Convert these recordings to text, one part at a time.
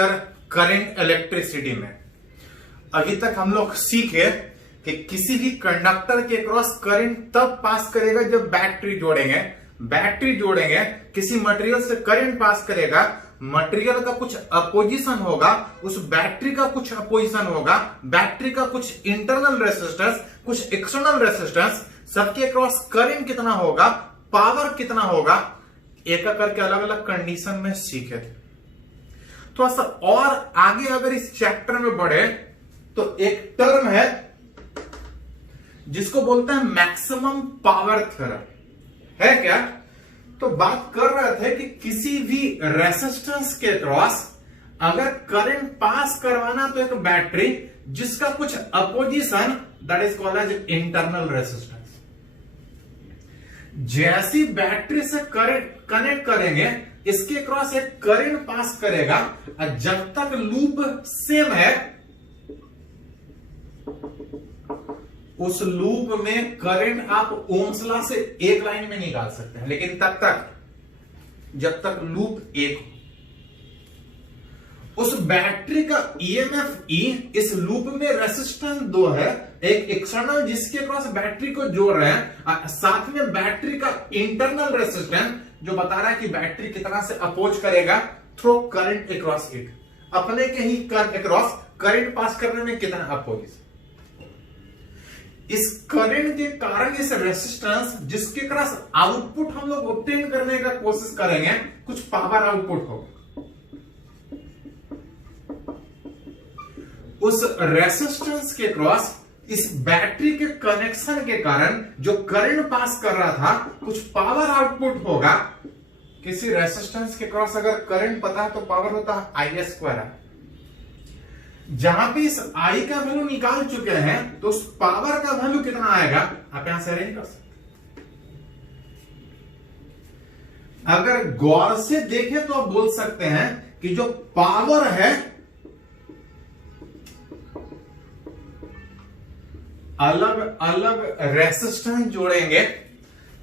Lecture current electricity में अभी तक हम लोग सीखे कि किसी भी कंडक्टर के क्रॉस करंट तब पास करेगा जब बैटरी जोड़ेंगे किसी मटेरियल से करंट पास करेगा, मटेरियल का कुछ अपोजिशन होगा, उस बैटरी का कुछ अपोजिशन होगा, बैटरी का कुछ इंटरनल रेसिस्टेंस, कुछ एक्सटर्नल रेसिस्टेंस, सबके क्रॉस करंट कितना होगा, पावर कितना होगा, एक करके अलग अलग कंडीशन में सीखे थे। थोड़ा सा और आगे अगर इस चैप्टर में बढ़े तो एक टर्म है जिसको बोलते हैं मैक्सिमम पावर थ्योरम। है क्या? तो बात कर रहे थे कि किसी भी रेसिस्टेंस के क्रॉस अगर करंट पास करवाना तो एक बैटरी जिसका कुछ opposition, that is called as internal resistance. जैसी बैटरी से करंट कनेक्ट करेंगे इसके क्रॉस एक करंट पास करेगा और जब तक लूप सेम है उस लूप में करंट आप ओम्स लॉ से एक लाइन में निकाल सकते हैं, लेकिन तब तक जब तक लूप एक हो। उस बैटरी का ईएमएफ ई इस लूप में रेसिस्टेंस 2 है, एक एक्सटर्नल जिसके क्रॉस बैटरी को जोड़ रहे हैं, साथ में बैटरी का इंटरनल रेसिस्टेंस जो बता रहा है कि बैटरी कितना से अपोज करेगा थ्रो करंट अक्रॉस इट, अपने के ही अक्रॉस करंट पास करने में कितना अपोज। इस करंट के कारण इस रेसिस्टेंस जिसके क्रॉस आउटपुट हम लोग ऑब्टेन करने का कोशिश करेंगे, कुछ पावर आउटपुट होगा। उस रेसिस्टेंस के क्रॉस इस बैटरी के कनेक्शन के कारण जो करंट पास कर रहा था कुछ पावर आउटपुट होगा। किसी रेसिस्टेंस के क्रॉस अगर करंट पता है तो पावर होता है आई स्क्वायर। जहां पे इस आई का वैल्यू निकाल चुके हैं तो उस पावर का वैल्यू कितना आएगा आप यहां से अरेंज कर सकते। अगर गौर से देखें तो आप बोल सकते हैं कि जो पावर है अलग अलग रेसिस्टेंस जोड़ेंगे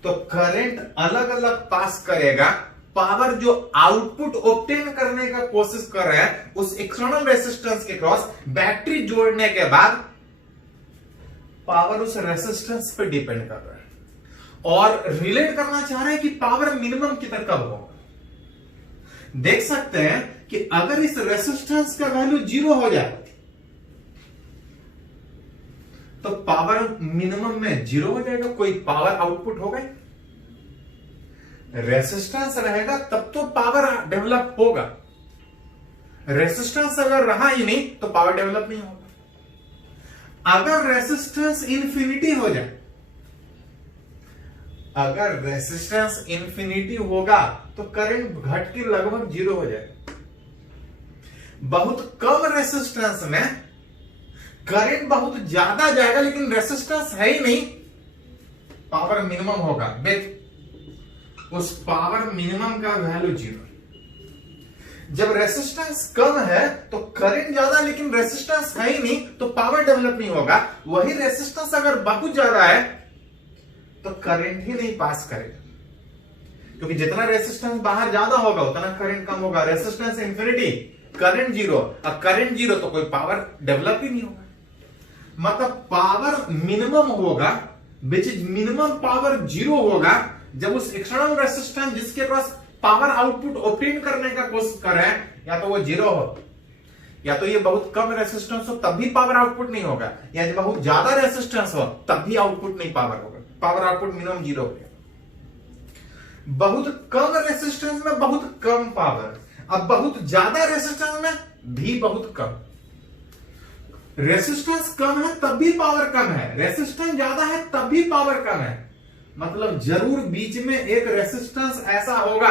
तो करंट अलग अलग पास करेगा। पावर जो आउटपुट ऑब्टेन करने का कोशिश कर रहे हैं उस एक्सटर्नल रेसिस्टेंस के क्रॉस बैटरी जोड़ने के बाद पावर उस रेसिस्टेंस पे डिपेंड कर रहा है और रिलेट करना चाह रहे हैं कि पावर मिनिमम कितना कब होगा। देख सकते हैं कि अगर इस रेसिस्टेंस का वैल्यू 0 हो जाए तो पावर मिनिमम में 0 हो जाएगा, कोई पावर आउटपुट होगा। रेसिस्टेंस रहेगा तब तो पावर डेवलप होगा, रेसिस्टेंस अगर रहा ही नहीं तो पावर डेवलप नहीं होगा। अगर रेसिस्टेंस इंफिनिटी हो जाए, अगर रेसिस्टेंस इंफिनिटी होगा तो करंट घट के लगभग 0 हो जाए। बहुत कम रेसिस्टेंस में करंट बहुत ज्यादा जाएगा लेकिन रेसिस्टेंस है ही नहीं, पावर मिनिमम होगा। देख उस पावर मिनिमम का वैल्यू 0। जब रेसिस्टेंस कम है तो करंट ज्यादा लेकिन रेसिस्टेंस है ही नहीं तो पावर डेवलप नहीं होगा। वही रेसिस्टेंस अगर बहुत ज्यादा है तो करंट ही नहीं पास करेगा, क्योंकि जितना रेसिस्टेंस बाहर ज्यादा होगा उतना करंट कम होगा। रेसिस्टेंस इंफिनिटी, करंट 0, अब करंट 0 तो कोई पावर डेवलप ही नहीं होगा। मतलब पावर मिनिमम होगा, विच इज मिनिमम पावर 0 होगा जब उस एक्सटर्नल रेसिस्टेंस जिसके पास पावर आउटपुट ऑब्टेन करने का कोशिश कर रहे हैं या तो वो 0 हो, या तो ये बहुत कम रेसिस्टेंस हो तब भी पावर आउटपुट नहीं होगा, या बहुत ज्यादा रेसिस्टेंस हो तब भी आउटपुट नहीं पावर होगा, पावर आउटपुट मिनिमम 0 हो गया। बहुत कम रेसिस्टेंस में बहुत कम पावर, अब बहुत ज्यादा रेसिस्टेंस में भी बहुत कम। रेसिस्टेंस कम है तब भी पावर कम है, रेसिस्टेंस ज्यादा है तब भी पावर कम है। मतलब जरूर बीच में एक रेसिस्टेंस ऐसा होगा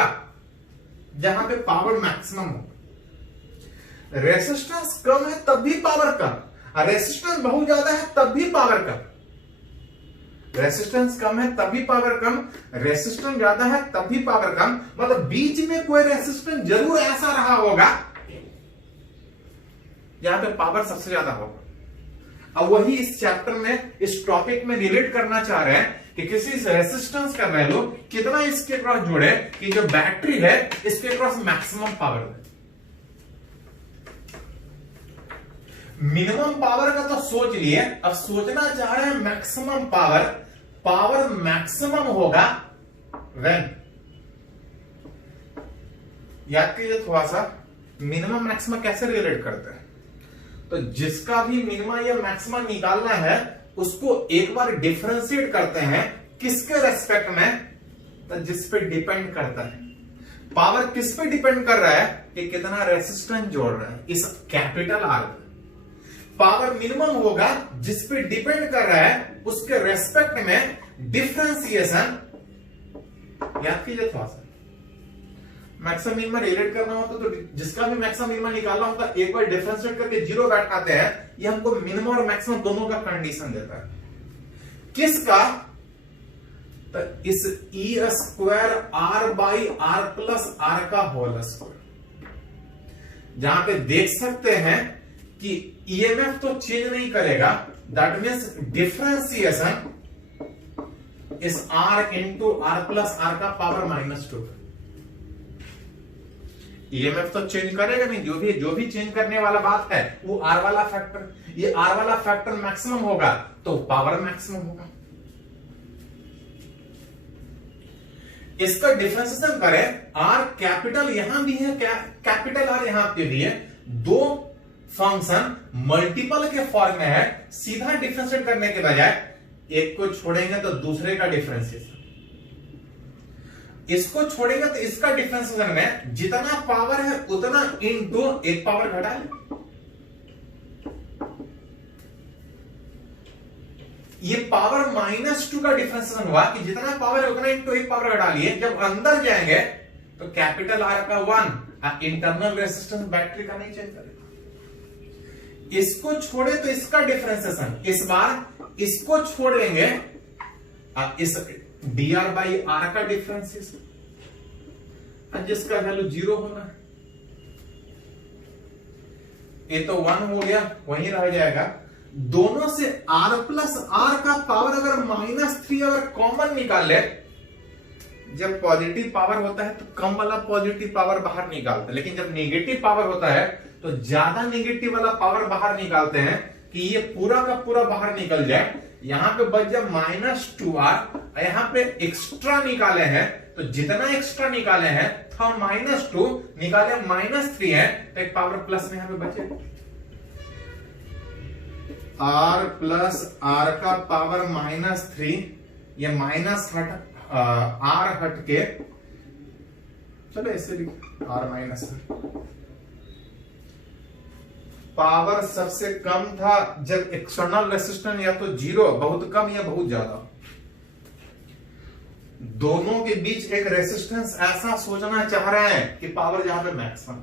जहां पे पावर मैक्सिमम होगा। रेसिस्टेंस कम है तब भी पावर कम, और रेसिस्टेंस बहुत ज्यादा है तब भी पावर कम। रेसिस्टेंस कम है तब भी पावर कम, रेसिस्टेंस ज्यादा है तब भी पावर कम। मतलब बीच में कोई रेसिस्टेंस जरूर ऐसा रहा होगा जहां पे पावर सबसे ज्यादा होगा। अब वही इस चैप्टर में इस टॉपिक में रिलेट करना चाह रहे हैं कि किसी रेसिस्टेंस का वैल्यू कितना इसके क्रॉस जोड़े कि जो बैटरी है इसके क्रॉस मैक्सिमम पावर है। मिनिमम पावर का तो सोच लिए, अब सोचना चाह रहे हैं मैक्सिमम पावर। पावर मैक्सिमम होगा व्हेन, याद कीजिए थोड़ा सा, मिनिमम मैक्सिमम कैसे रिलेट करते हैं। तो जिसका भी मिनिमम या मैक्सिमम निकालना है उसको एक बार डिफरेंशिएट करते हैं, किसके रेस्पेक्ट में, तो जिस पे डिपेंड करता है। पावर किस पे डिपेंड कर रहा है कि कितना रेसिस्टेंस जोड़ रहा है इस कैपिटल आर पे। पावर मिनिमम होगा जिस पे डिपेंड कर रहा है उसके रेस्पेक्ट में डिफरेंशिएशन, याद कीजिए थोड़ा सा। मैक्सिमम मिनिमम रिलेट करना होता तो जिसका भी मैक्सिमम मिनिमम निकालना होता एक बार डिफरेंशिएट करके जीरो बैठाते हैं। ये हमको मिनिमम और मैक्सिमम दोनों का कंडीशन देता है। किसका, तो इस E square R by R plus R का होल स्क्वायर, जहां पे देख सकते हैं कि ईएमएफ तो चेंज नहीं करेगा, that means differentiation is R into R plus R का पावर -2। ईएमएफ तो चेंज करेगा नहीं, जो भी चेंज करने वाला बात है वो आर वाला फैक्टर, ये आर वाला फैक्टर मैक्सिमम होगा तो पावर मैक्सिमम होगा। इसका डिफरेंशिएशन करें, आर कैपिटल यहां भी है, कैपिटल आर यहां पे भी है, दो फंक्शन मल्टीपल के फॉर्म में है। सीधा डिफरेंशिएट करने के बजाय एक को छोड़ेंगे तो दूसरे का डिफरेंशिएशन, इसको छोड़ेंगे तो इसका डिफरेंशिएशन में जितना पावर है उतना इनटू एक पावर घटा ले। ये पावर -2 का डिफरेंशिएशन हुआ कि जितना पावर है उतना इनटू एक पावर घटा लिए। जब अंदर जाएंगे तो कैपिटल आर का 1, इंटरनल रेजिस्टेंस बैटरी का नहीं चेंज करेगा। इसको छोड़े तो इसका डिफरेंशिएशन, इस बार इसको छोड़ेंगे इस dr बाई आर का डिफरेंशिएशन, जिसका वैल्यू 0 होना है। ये तो 1 हो गया, वहीं रह जाएगा। दोनों से r प्लस आर का पावर अगर -3 अगर कॉमन निकाले, जब पॉजिटिव पावर होता है तो कम वाला पॉजिटिव पावर बाहर निकालते हैं, लेकिन जब नेगेटिव पावर होता है तो ज्यादा नेगेटिव वाला पावर बाहर निकालते हैं कि ये पूरा का पूरा बाहर निकल जाए। यहां पे बच जाए -2r, यहां पे एक्स्ट्रा निकाले हैं तो जितना एक्स्ट्रा निकाले हैं था -2 निकाले -3 है तो एक पावर प्लस में यहां पे बचे। r प्लस आर का पावर -3, ये माइनस आर हट के, चलो ऐसे भी r माइनस पावर सबसे कम था जब एक्सटर्नल रेजिस्टेंस या तो 0 बहुत कम या बहुत ज्यादा, दोनों के बीच एक रेजिस्टेंस ऐसा सोचना चाह रहे हैं कि पावर जहां पे मैक्सिमम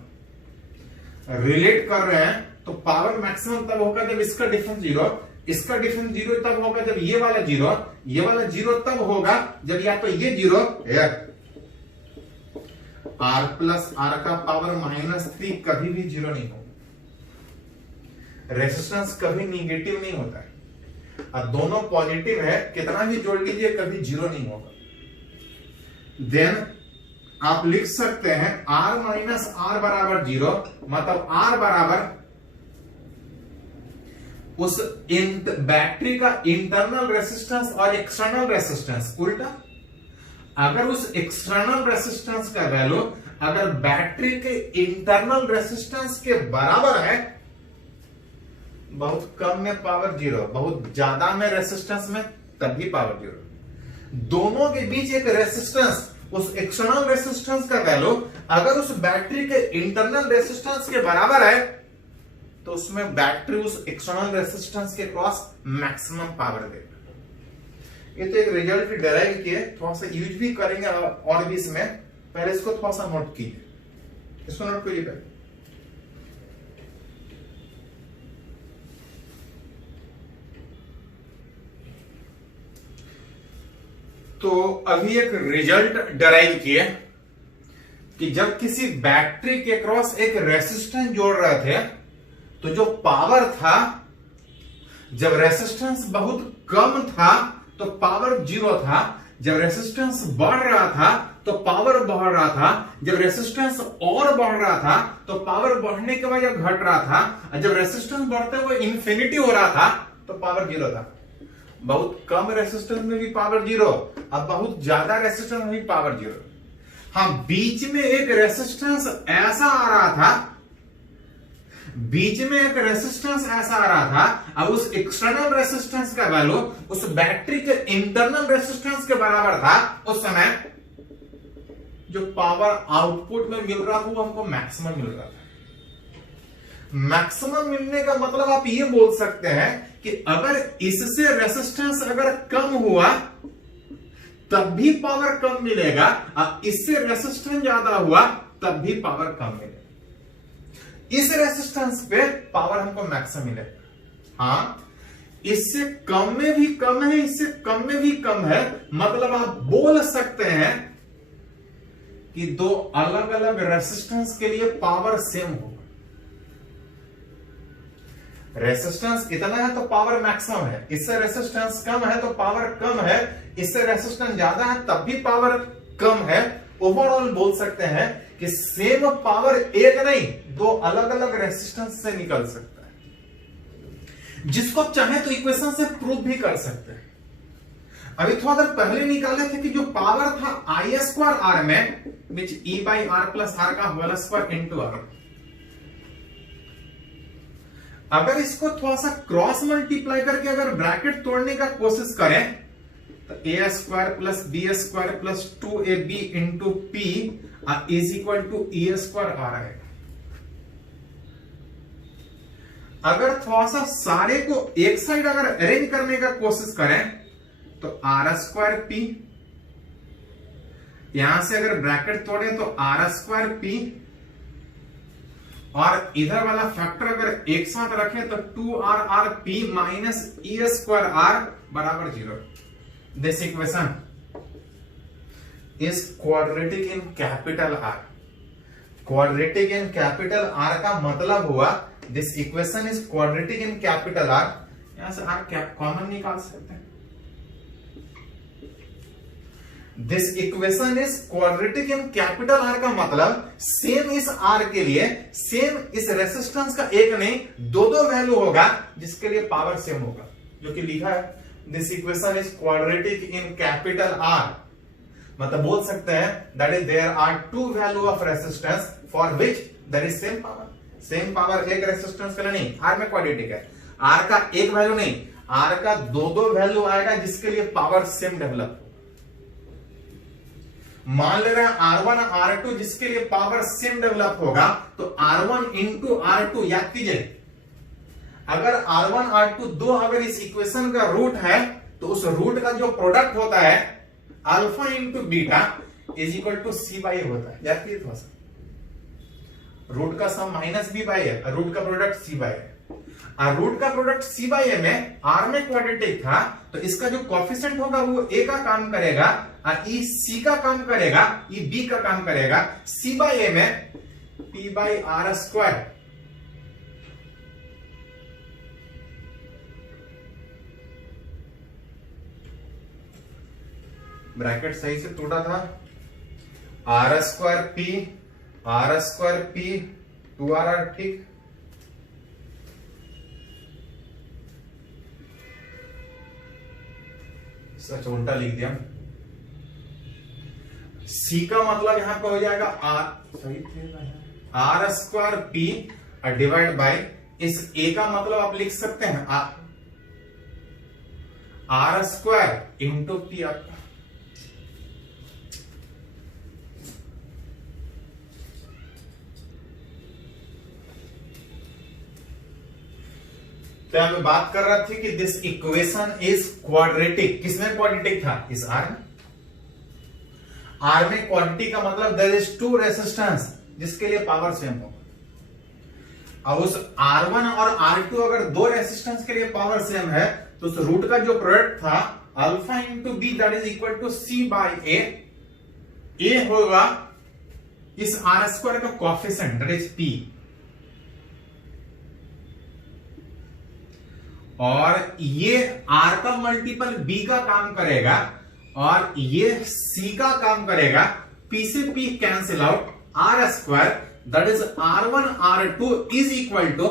रिलेट कर रहे हैं, तो पावर मैक्सिमम तब होगा जब इसका डिफरेंस 0, इसका डिफरेंस 0 तब होगा जब ये वाला 0, ये वाला 0 तब होगा जब या तो ये 0 या r प्लस आर का पावर -3 कभी भी 0 नहीं होगा। रेजिस्टेंस कभी निगेटिव नहीं होता है, और दोनों पॉजिटिव है, कितना भी जोड़ लीजिए कभी 0 नहीं होगा। देन आप लिख सकते हैं r माइनस आर बराबर 0, मतलब r बराबर उस बैटरी का इंटरनल रेजिस्टेंस और एक्सटर्नल रेजिस्टेंस उल्टा। अगर उस एक्सटर्नल रेजिस्टेंस का वैल्यू अगर बैटरी के इंटरनल रेजिस्टेंस के बराबर है, बहुत कम में पावर 0, बहुत ज्यादा में रेजिस्टेंस में तभी पावर 0। दोनों के बीच एक रेजिस्टेंस, उस एक्सटर्नल रेजिस्टेंस का वैल्यू अगर उस बैटरी के इंटरनल रेजिस्टेंस के बराबर है तो उसमें बैटरी उस एक्सटर्नल रेजिस्टेंस के क्रॉस मैक्सिमम पावर देगा। ये तो एक रिजल्ट डिराइव किए, थोड़ा सा यूज भी करेंगे और भी इसमें, पहले इसको थोड़ा सा नोट कीजिए, इसको नोट कीजिए पहले। तो अभी एक रिजल्ट डिराइव किए कि जब किसी बैटरी के क्रॉस एक रेजिस्टेंस जोड़ रहे थे तो जो पावर था, जब रेजिस्टेंस बहुत कम था तो पावर 0 था, जब रेजिस्टेंस बढ़ रहा था तो पावर बढ़ रहा था, जब रेसिस्टेंस और बढ़ रहा था तो पावर बढ़ने के वजह घट रहा था, और जब रेसिस्टेंस बढ़ते हुए इंफिनिटी हो रहा था तो पावर जीरो था। बहुत कम रेसिस्टेंस में भी पावर जीरो, अब बहुत ज्यादा रेसिस्टेंस में भी पावर जीरो। हाँ, बीच में एक रेसिस्टेंस ऐसा आ रहा था, बीच में एक रेसिस्टेंस ऐसा आ रहा था, अब उस एक्सटर्नल रेसिस्टेंस का वैल्यू उस बैटरी के इंटरनल रेसिस्टेंस के बराबर था। उस समय जो पावर आउटपुट में मिल रहा था वो हमको मैक्सिमम मिल रहा था। मैक्सिमम मिलने का मतलब आप ये बोल सकते हैं कि अगर इससे रेसिस्टेंस अगर कम हुआ तब भी पावर कम मिलेगा, और इससे रेसिस्टेंस ज्यादा हुआ तब भी पावर कम मिलेगा। इस रेसिस्टेंस पे पावर हमको मैक्सिमम मिलेगा। हाँ, इससे कम में भी कम है, इससे कम में भी कम है, मतलब आप बोल सकते हैं कि दो अलग अलग रेसिस्टेंस के लिए पावर सेम होगा। रेसिस्टेंस इतना है तो पावर मैक्सिमम है, इससे रेसिस्टेंस कम है तो पावर कम है, इससे रेसिस्टेंस ज्यादा है तब भी पावर कम है। ओवरऑल बोल सकते हैं कि सेम पावर एक नहीं, दो अलग अलग रेसिस्टेंस से निकल सकता है, जिसको आप चाहे तो इक्वेशन से प्रूव भी कर सकते हैं। अभी थोड़ा देर पहले निकाले थे कि जो पावर था आई स्क्वायर आर में, विच ई बाई आर प्लस आर का होल स्क्वायर इंटू आर, अगर इसको थोड़ा सा क्रॉस मल्टीप्लाई करके अगर ब्रैकेट तोड़ने का कोशिश करें तो A square plus B square plus 2ab into P is equal to E square आ रहेगा। अगर थोड़ा सा सारे को एक साइड अगर अरेंज करने का कोशिश करें तो आर स्क्वायर पी, यहां से अगर ब्रैकेट तोड़े तो आर स्क्वायर पी, और इधर वाला फैक्टर अगर एक साथ रखें तो 2rrp minus E square are बराबर 0। This equation is quadratic in capital are. Quadratic in capital are का मतलब हुआ this equation is quadratic in capital are. यहां से आर कॉमन निकाल सकते हैं। This equation is quadratic in capital are का मतलब सेम इस आर के लिए, सेम इस रेसिस्टेंस का एक नहीं दो दो वैल्यू होगा जिसके लिए पावर सेम होगा, जो कि लिखा है this equation is quadratic in capital R. मतलब बोल सकते हैं that is there are two value of resistance for which there is same power. Same power एक रेसिस्टेंस के लिए नहीं, आर में क्वाड्रेटिक है, आर का एक वैल्यू नहीं, आर का दो दो वैल्यू आएगा जिसके लिए पावर सेम डेवलप। मान ले रहे हैं R1 R2 जिसके लिए पावर सेम डेवलप होगा, तो R1 इंटू R2 याद कीजिए, अगर R1 R2 दो अगर इस इक्वेशन का रूट है तो उस रूट का जो प्रोडक्ट होता है alpha into beta is equal to C by A होता है। याद कीजिए थोड़ा सा, रूट का सम माइनस बी बाई है, रूट का प्रोडक्ट सी बाई है। रूट का प्रोडक्ट सी बाई ए में आर में क्वाड्रेटिक था तो इसका जो कोफिशिएंट होगा वो ए का काम करेगा, ई सी का काम करेगा, ई बी का काम करेगा। सी बाई ए में P by R square, bracket सही से टूटा था, आर स्क्वायर पी 2rr, ठीक। सच उल्टा लिख दिया। सी का मतलब यहां पे हो जाएगा आर, सही R square P divide by, इस ए का मतलब आप लिख सकते हैं आर स्क्वायर इंटू पी। तो यहां पे बात कर रहा थी कि दिस इक्वेशन इज क्वाड्रेटिक। किसमें क्वाड्रेटिक था? इस आर में। आर में क्वाड्रेटिक का मतलब देयर इज टू रेसिस्टेंस जिसके लिए पावर सेम हो। अब उस R1 और R2 अगर दो रेसिस्टेंस के लिए पावर सेम है तो उस रूट का जो प्रोडक्ट था alpha into B that is equal to C by A. A होगा इस आर स्क्वायर का कोएफिशिएंट दैट इज पी, और ये आर का मल्टीपल बी का काम करेगा और ये सी का काम करेगा। P से P cancel out, R square that is R1 R2 is equal to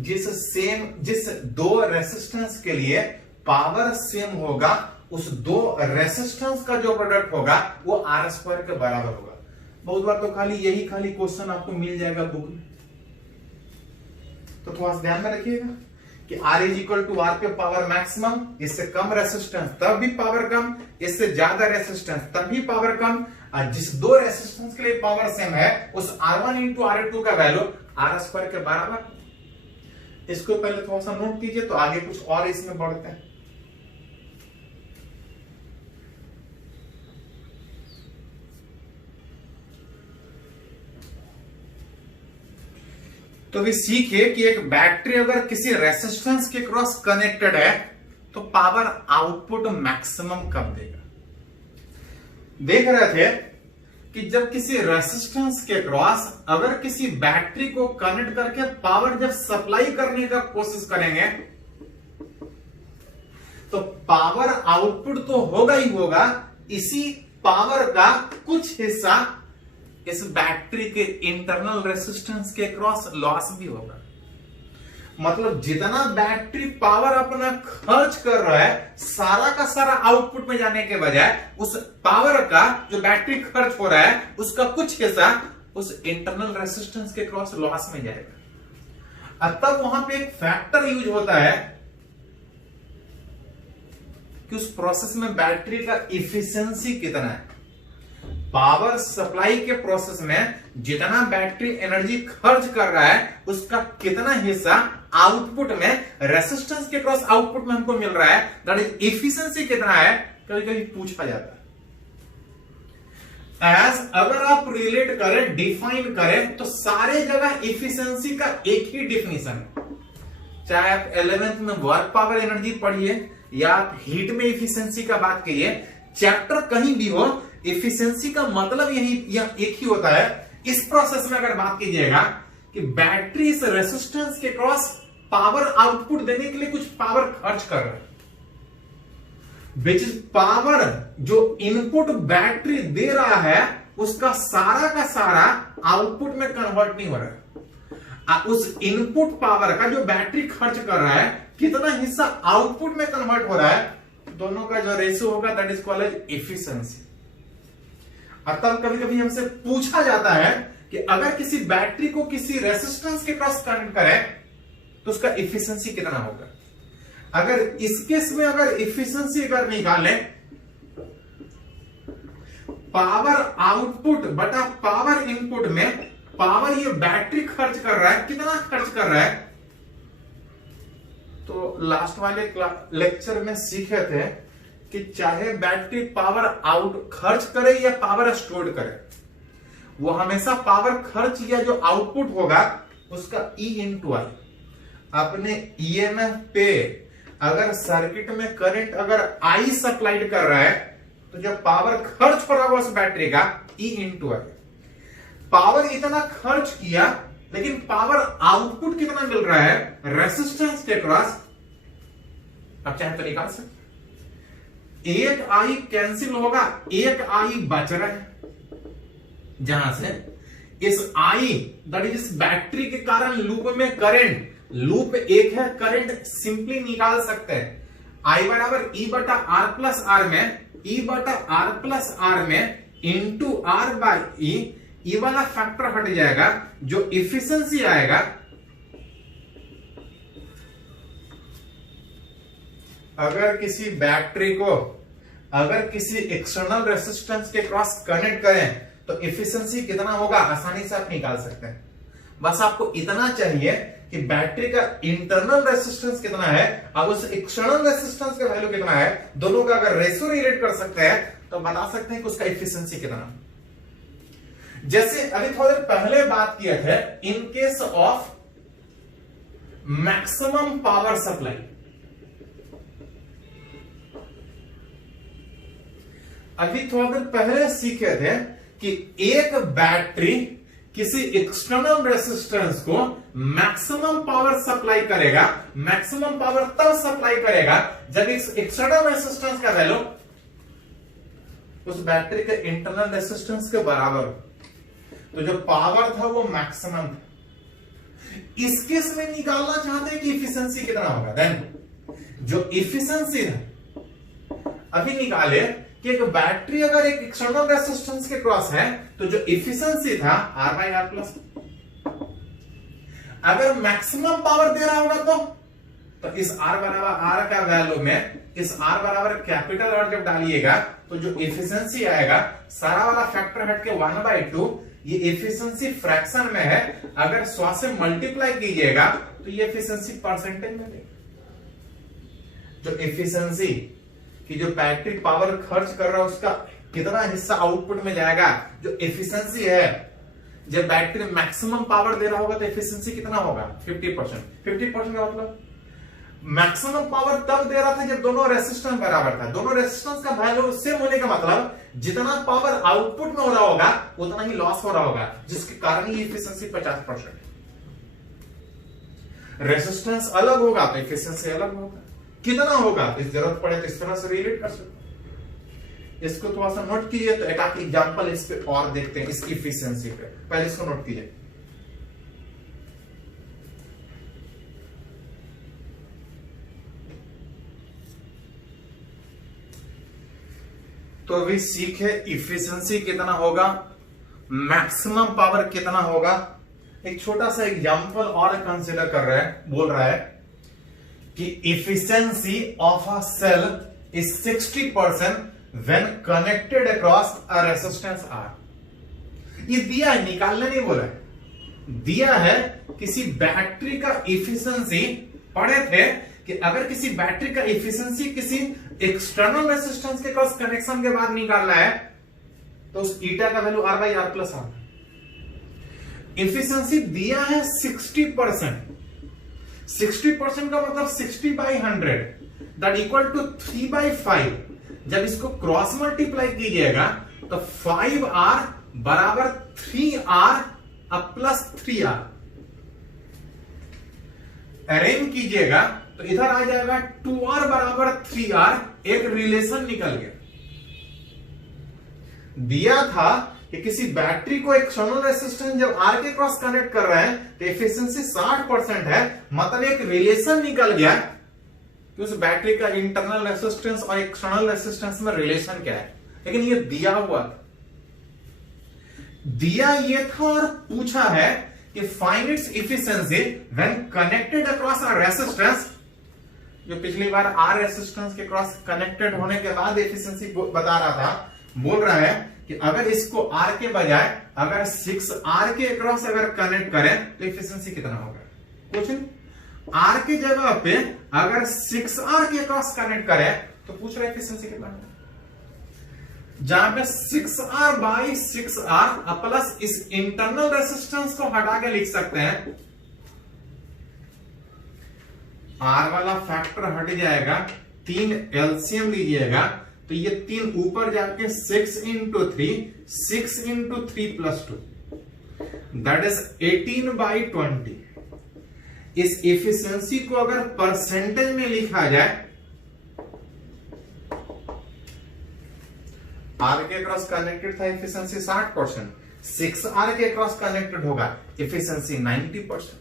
जिस दो रेसिस्टेंस के लिए पावर सेम होगा उस दो रेसिस्टेंस का जो प्रोडक्ट होगा वो R स्क्वायर के बराबर होगा। बहुत बार तो खाली क्वेश्चन आपको मिल जाएगा बुक में, तो थोड़ा सा ध्यान में रखिएगा कि R is equal to R पे पावर मैक्सिमम, इससे कम रेसिस्टेंस तब भी पावर कम, इससे ज्यादा रेसिस्टेंस तब भी पावर कम, और जिस दो रेसिस्टेंस के लिए पावर सेम है उस R1 इंटू R2 का वैल्यू R स्क्वायर के बराबर। इसको पहले थोड़ा सा नोट कीजिए, तो आगे कुछ और इसमें बढ़ते हैं। तो भी सीखिए कि एक बैटरी अगर किसी रेसिस्टेंस के क्रॉस कनेक्टेड है तो पावर आउटपुट मैक्सिमम कब देगा। देख रहे थे कि जब किसी रेसिस्टेंस के क्रॉस अगर किसी बैटरी को कनेक्ट करके पावर जब सप्लाई करने का कोशिश करेंगे तो पावर आउटपुट तो होगा ही होगा, इसी पावर का कुछ हिस्सा इस बैटरी के इंटरनल रेसिस्टेंस के क्रॉस लॉस भी होगा। मतलब जितना बैटरी पावर अपना खर्च कर रहा है सारा का सारा आउटपुट में जाने के बजाय उस पावर का जो बैटरी खर्च हो रहा है उसका कुछ हिस्सा उस इंटरनल रेसिस्टेंस के क्रॉस लॉस में जाएगा। तब वहां पे एक फैक्टर यूज होता है कि उस प्रोसेस में बैटरी का इफिशिएंसी कितना है। पावर सप्लाई के प्रोसेस में जितना बैटरी एनर्जी खर्च कर रहा है उसका कितना हिस्सा आउटपुट में रेसिस्टेंस के क्रॉस आउटपुट में हमको मिल रहा है, दैट इज इफिशिएंसी कितना है, कभी कभी पूछा जाता है। एज अगर आप रिलेट करें, डिफाइन करें तो सारे जगह इफिशिएंसी का एक ही डिफिनीशन है। चाहे आप 11th में वर्क पावर एनर्जी पढ़िए या आप हीट में इफिशिएंसी का बात करिए, चैप्टर कहीं भी हो, इफिशिएंसी का मतलब यही एक ही होता है। इस प्रोसेस में अगर बात कीजिएगा कि बैटरी इस रेसिस्टेंस के क्रॉस पावर आउटपुट देने के लिए कुछ पावर खर्च कर रहा है, विच इज पावर जो इनपुट बैटरी दे रहा है उसका सारा का सारा आउटपुट में कन्वर्ट नहीं हो रहा है। उस इनपुट पावर का जो बैटरी खर्च कर रहा है कितना हिस्सा आउटपुट में कन्वर्ट हो रहा है, दोनों का जो रेशियो होगा that is called as efficiency. और तब कभी कभी हमसे पूछा जाता है कि अगर किसी बैटरी को किसी रेसिस्टेंस के क्रॉस कनेक्ट करें तो उसका इफिशिएंसी कितना होगा। अगर इस केस में अगर इफिशिएंसी अगर निकालें पावर आउटपुट बटा पावर इनपुट में, पावर ये बैटरी खर्च कर रहा है, कितना खर्च कर रहा है, तो लास्ट वाले लेक्चर में सीखे थे कि चाहे बैटरी पावर आउट खर्च करे या पावर स्टोर करे, वो हमेशा पावर खर्च या जो आउटपुट होगा उसका E इंटू आई। अपने ईएमएफ पे अगर सर्किट में करंट अगर I सप्लाइड कर रहा है तो जो पावर खर्च हो रहा है उस बैटरी का E इंटू आई। पावर इतना खर्च किया लेकिन पावर आउटपुट कितना मिल रहा है रेसिस्टेंस के क्रॉस, अब चाहे तो निकाल सकते। एक आई कैंसिल होगा, एक आई बच रहा है, जहां से इस आई दैट इज इस बैटरी के कारण लूप में करंट, लूप एक है, करंट सिंपली निकाल सकते हैं। आई बराबर ई बटा आर प्लस आर में, ई बटा आर प्लस आर में इंटू आर बाई ई वाला फैक्टर हट जाएगा, जो इफिशिएंसी आएगा अगर किसी बैटरी को अगर किसी एक्सटर्नल रेसिस्टेंस के क्रॉस कनेक्ट करें तो इफिशिएंसी कितना होगा आसानी से आप निकाल सकते हैं। बस आपको इतना चाहिए कि बैटरी का इंटरनल रेसिस्टेंस कितना है और उस एक्सटर्नल रेसिस्टेंस का वैल्यू कितना है, दोनों का अगर रेशियो रिलेट कर सकते हैं तो बता सकते हैं कि उसका इफिशिएंसी कितना। जैसे अभी थोड़ी देर पहले बात किए थे in case of maximum power supply, अभी थोड़ा देर पहले सीखे थे कि एक बैटरी किसी एक्सटर्नल रेसिस्टेंस को मैक्सिमम पावर सप्लाई करेगा। मैक्सिमम पावर तब सप्लाई करेगा जब इस एक्सटर्नल रेसिस्टेंस का वैल्यू उस बैटरी के इंटरनल रेसिस्टेंस के बराबर हो। तो जो पावर था वो मैक्सिमम था। इस केस में निकालना चाहते हैं कि इफिशिएंसी कितना होगा। देन जो इफिशिएंसी था अभी निकाले कि एक बैटरी अगर एक एक्सटर्नल रेसिस्टेंस के क्रॉस है तो जो इफिशिएंसी था R/R+। अगर मैक्सिमम पावर दे रहा होगा तो इस R बराबर R का वैल्यू में इस R बराबर कैपिटल R जब डालिएगा तो जो इफिशिएंसी आएगा सारा वाला फैक्टर हट के 1/2, ये इफिशिएंसी फ्रैक्शन में है। अगर 100 से मल्टीप्लाई कीजिएगा तो ये इफिशिएंसी परसेंटेज में देगा। जो इफिशिएंसी कि जो बैटरी पावर खर्च कर रहा है उसका कितना हिस्सा आउटपुट में जाएगा, जो इफिशिएंसी है। जब बैटरी मैक्सिमम पावर दे रहा होगा तो इफिशिएंसी कितना होगा 50%। 50% का मतलब मैक्सिमम पावर तब दे रहा था जब दोनों रेसिस्टेंस बराबर था। दोनों रेसिस्टेंस का वैल्यू सेम होने का मतलब जितना पावर आउटपुट में हो रहा होगा उतना ही लॉस हो रहा होगा, जिसके कारण ये इफिशिएंसी 50%। रेसिस्टेंस अलग होगा तो इफिशिएंसी अलग होगा। कितना होगा इस जरूरत पड़े तो इस तरह से रिलेट कर सकते। इसको थोड़ा सा नोट कीजिए। तो एक आध एग्जांपल इस पे और देखते हैं इसकी इफिशिएंसी पे। पहले इसको नोट कीजिए। तो अभी सीखे इफिशिएंसी कितना होगा, मैक्सिमम पावर कितना होगा। एक छोटा सा एग्जांपल और कंसीडर कर रहा है, बोल रहा है कि efficiency of a cell is 60% when connected across a resistance R। ये दिया है, निकालने नहीं बोला है, दिया है किसी बैटरी का इफिशिएंसी। पढ़े थे कि अगर किसी बैटरी का इफिशिएंसी किसी एक्सटर्नल रेजिस्टेंस के क्रॉस कनेक्शन के बाद निकालना है तो उस ईटा का वैल्यू R/R+ आता है। इफिशिएंसी दिया है 60%। 60% का मतलब 60/100 दैट इक्वल टू 3/5। जब इसको क्रॉस मल्टीप्लाई कीजिएगा तो 5R बराबर 3R अब प्लस 3R अरेंज कीजिएगा तो इधर आ जाएगा 2R बराबर 3R। एक रिलेशन निकल गया। दिया था कि किसी बैटरी को एक्सटर्नल रेजिस्टेंस जब R के क्रॉस कनेक्ट कर रहे हैं तो एफिशिएंसी 60% है। मतलब एक रिलेशन निकल गया कि उस बैटरी का इंटरनल रेजिस्टेंस और एक्सटर्नल रेजिस्टेंस में रिलेशन क्या है। लेकिन ये दिया हुआ था, दिया ये था और पूछा है कि find its efficiency when connected across a resistance. जो पिछली बार R रेजिस्टेंस के क्रॉस कनेक्टेड होने के बाद एफिशिएंसी बता रहा था, बोल रहा है कि अगर इसको R के बजाय अगर 6R के अक्रॉस अगर कनेक्ट करें तो एफिशिएंसी कितना होगा। कुछ R की जगह पे अगर 6R के अक्रॉस कनेक्ट करें तो पूछ रहा है एफिशिएंसी कितना होगा। जहां पे 6R/6R प्लस इस इंटरनल रेजिस्टेंस को हटा के लिख सकते हैं। R वाला फैक्टर हट जाएगा, 3 एलसीएम लीजिएगा तो ये 3 ऊपर जाके 6 × 3, 6 × 3 + 2 दैट इज 18/20। इस एफिशिएंसी को अगर परसेंटेज में लिखा जाए, R के क्रॉस कनेक्टेड था एफिशिएंसी 60%, 6R के क्रॉस कनेक्टेड होगा एफिशिएंसी 90%।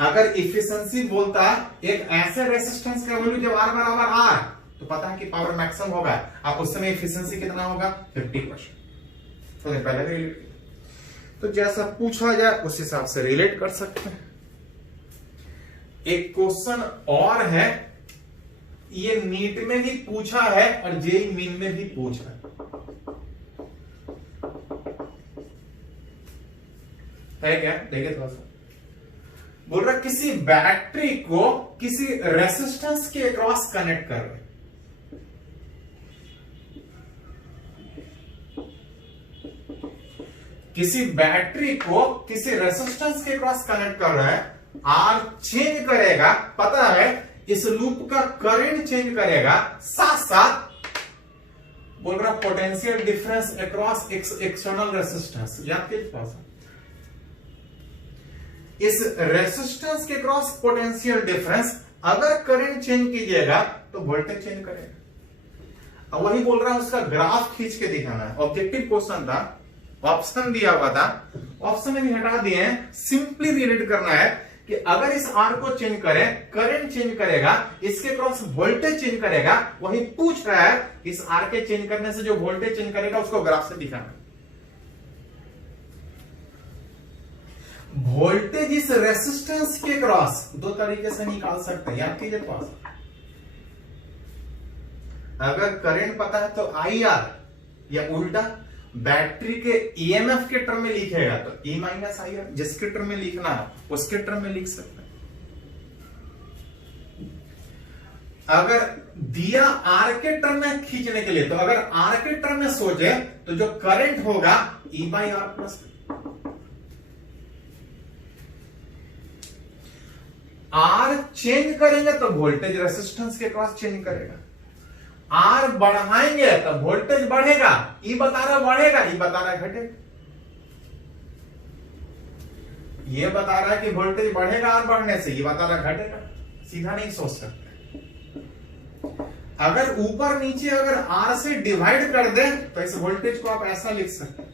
अगर एफिशिएंसी बोलता एक ऐसे रेजिस्टेंस का वैल्यू जब R बराबर R तो पता है कि पावर मैक्सिमम होगा। आप उस समय एफिशिएंसी कितना होगा 50%। तो पहले रिलेट, तो जैसा पूछा जाए उस हिसाब से रिलेट कर सकते हैं। एक क्वेश्चन और है, ये नीट में भी पूछा है और जेईई मेन में भी पूछा है क्या। देखिए थोड़ा सा, बोल रहा किसी बैटरी को किसी रेजिस्टेंस के अक्रॉस कनेक्ट कर रहे, किसी बैटरी को किसी रेजिस्टेंस के क्रॉस कनेक्ट कर रहा है। R चेंज करेगा, पता है इस लूप का करंट चेंज करेगा, साथ साथ बोल रहा potential difference across external resistance. याद कीजिए थोड़ा सा, इस रेजिस्टेंस के क्रॉस पोटेंशियल डिफरेंस अगर करंट चेंज कीजिएगा तो वोल्टेज चेंज करेगा। अब वही बोल रहा है उसका ग्राफ खींच के दिखाना है। ऑब्जेक्टिव क्वेश्चन था, ऑप्शन दिया हुआ था, ऑप्शन में भी हटा दिए हैं। सिंपली रिलेट करना है कि अगर इस आर को चेंज करें, करंट चेंज करेगा, इसके क्रॉस वोल्टेज चेंज करेगा। वही पूछ रहा है इस आर के चेंज करने से जो वोल्टेज चेंज करेगा उसको ग्राफ से दिखाना। वोल्टेज इस रेसिस्टेंस के क्रॉस दो तरीके से निकाल सकते हैं, याद कीजिए पास। अगर करंट पता है तो आई आर, या उल्टा बैटरी के ईएमएफ के टर्म में लिखेगा तो ई माइनस आई आर। जिसके टर्म में लिखना है उसके टर्म में लिख सकते हैं। अगर दिया आर के टर्म में खींचने के लिए, तो अगर आर के टर्म में सोचे तो जो करंट होगा E by R plus. R change करेंगे तो वोल्टेज रेसिस्टेंस के क्रॉस चेंज करेगा। आर बढ़ाएंगे तो वोल्टेज बढ़ेगा, ई बता रहा बढ़ेगा, ई बता रहा घटेगा। ये बता रहा है कि वोल्टेज बढ़ेगा आर बढ़ने से, ये बता रहा घटेगा। सीधा नहीं सोच सकते। अगर ऊपर नीचे अगर आर से डिवाइड कर दे तो इस वोल्टेज को आप ऐसा लिख सकते हैं।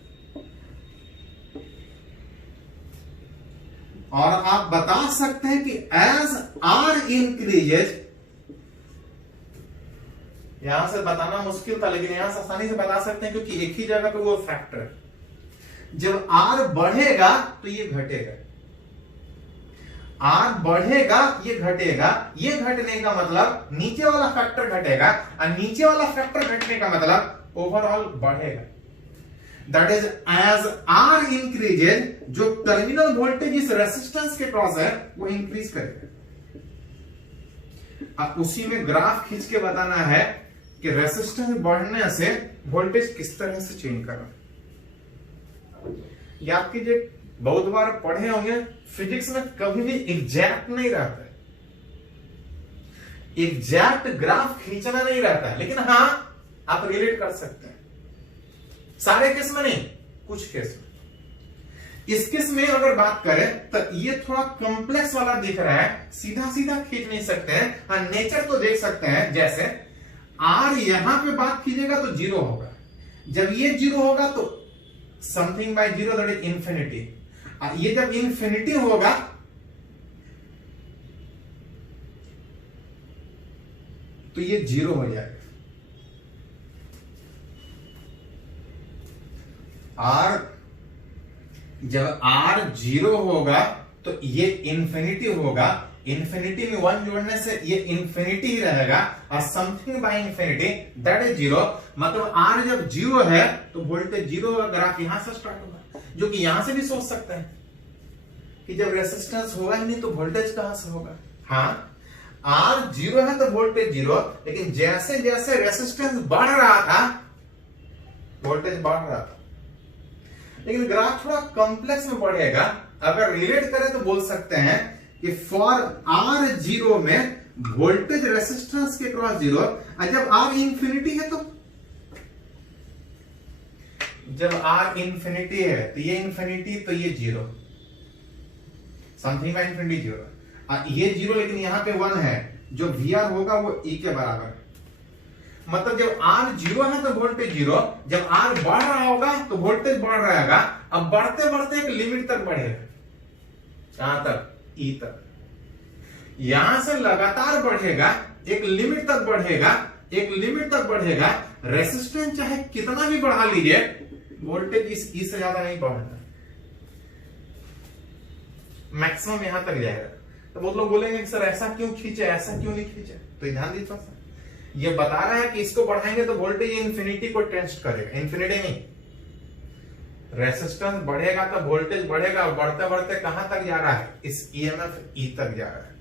और आप बता सकते हैं कि एज आर इंक्रीजेज, यहां से बताना मुश्किल था लेकिन यहां से आसानी से बता सकते हैं क्योंकि एक ही जगह पे वो फैक्टर है। जब आर बढ़ेगा तो ये घटेगा, आर बढ़ेगा ये घटेगा। ये घटने का मतलब नीचे वाला फैक्टर घटेगा, और नीचे वाला फैक्टर घटने का मतलब ओवरऑल बढ़ेगा। That is as R increases, जो टर्मिनल वोल्टेज इस रेसिस्टेंस के क्रॉस है वो इंक्रीज करेगा। अब उसी में ग्राफ खींच के बताना है कि रेसिस्टेंस बढ़ने से वोल्टेज किस तरह से चेंज कर रहा है। याद कीजिए, बहुत बार पढ़े होंगे फिजिक्स में कभी भी एग्जैक्ट नहीं रहता है, एग्जैक्ट ग्राफ खींचना नहीं रहता है, लेकिन हां आप रिलेट कर सकते हैं। सारे केस में नहीं, कुछ केस में। इस केस में अगर बात करें तो ये थोड़ा कॉम्प्लेक्स वाला दिख रहा है, सीधा सीधा खींच नहीं सकते हैं। हाँ, नेचर तो देख सकते हैं। जैसे आर यहां पे बात कीजिएगा तो जीरो होगा, जब ये जीरो होगा तो something by zero that is infinity. ये जब इंफिनिटी होगा तो ये जीरो हो जाएगा। आर जब आर जीरो होगा तो ये इंफिनिटी होगा। इंफिनिटी में वन जोड़ने से ये इंफिनिटी ही रहेगा, और something bye infinity that is zero. मतलब आर जब जीरो है तो वोल्टेज जीरो होगा। ग्राफ यहां से स्टार्ट होगा, जो कि यहां से भी सोच सकते हैं कि जब रेसिस्टेंस होगा ही नहीं तो वोल्टेज कहां से होगा। हाँ, आर जीरो है तो वोल्टेज जीरो, लेकिन जैसे जैसे रेसिस्टेंस बढ़ रहा था वोल्टेज बढ़ रहा था। लेकिन ग्राफ थोड़ा कॉम्प्लेक्स में बढ़ेगा। अगर रिलेट करें तो बोल सकते हैं कि फॉर आर जीरो में वोल्टेज रेसिस्टेंस के क्रॉस जीरो, और जब आर इंफिनिटी है तो, जब आर इंफिनिटी है तो ये इंफिनिटी तो ये zero, something bye infinity zero, और ये जीरो लेकिन यहां पे वन है, जो वी आर होगा वो ई के बराबर है। मतलब जब आर जीरो है तो वोल्टेज जीरो, जब आर बढ़ रहा होगा तो वोल्टेज बढ़ रहेगा। अब बढ़ते बढ़ते एक लिमिट तक बढ़ेगा, कहां तक, ई तक। यहां से लगातार बढ़ेगा, एक लिमिट तक बढ़ेगा, एक लिमिट तक बढ़ेगा। रेसिस्टेंस चाहे कितना भी बढ़ा लीजिए, वोल्टेज इस ई से ज्यादा नहीं बढ़ता, मैक्सिमम यहां तक जाएगा। तो बहुत लोग बोलेंगे कि सर ऐसा क्यों खींचे, ऐसा क्यों नहीं खींचे। तो ध्यान दीजिए, ये बता रहा है कि इसको बढ़ाएंगे तो वोल्टेज इंफिनिटी को टेस्ट करेगा, इंफिनिटी नहीं। रेसिस्टेंस बढ़ेगा तो वोल्टेज बढ़ेगा, और बढ़ते बढ़ते कहां तक जा रहा है, इस ईएमएफ ई तक जा रहा है।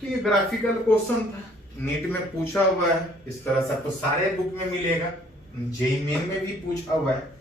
तो ये ग्राफिकल क्वेश्चन था, नीट में पूछा हुआ है इस तरह से। आपको सारे बुक में मिलेगा, जेईई मेन में भी पूछा हुआ है।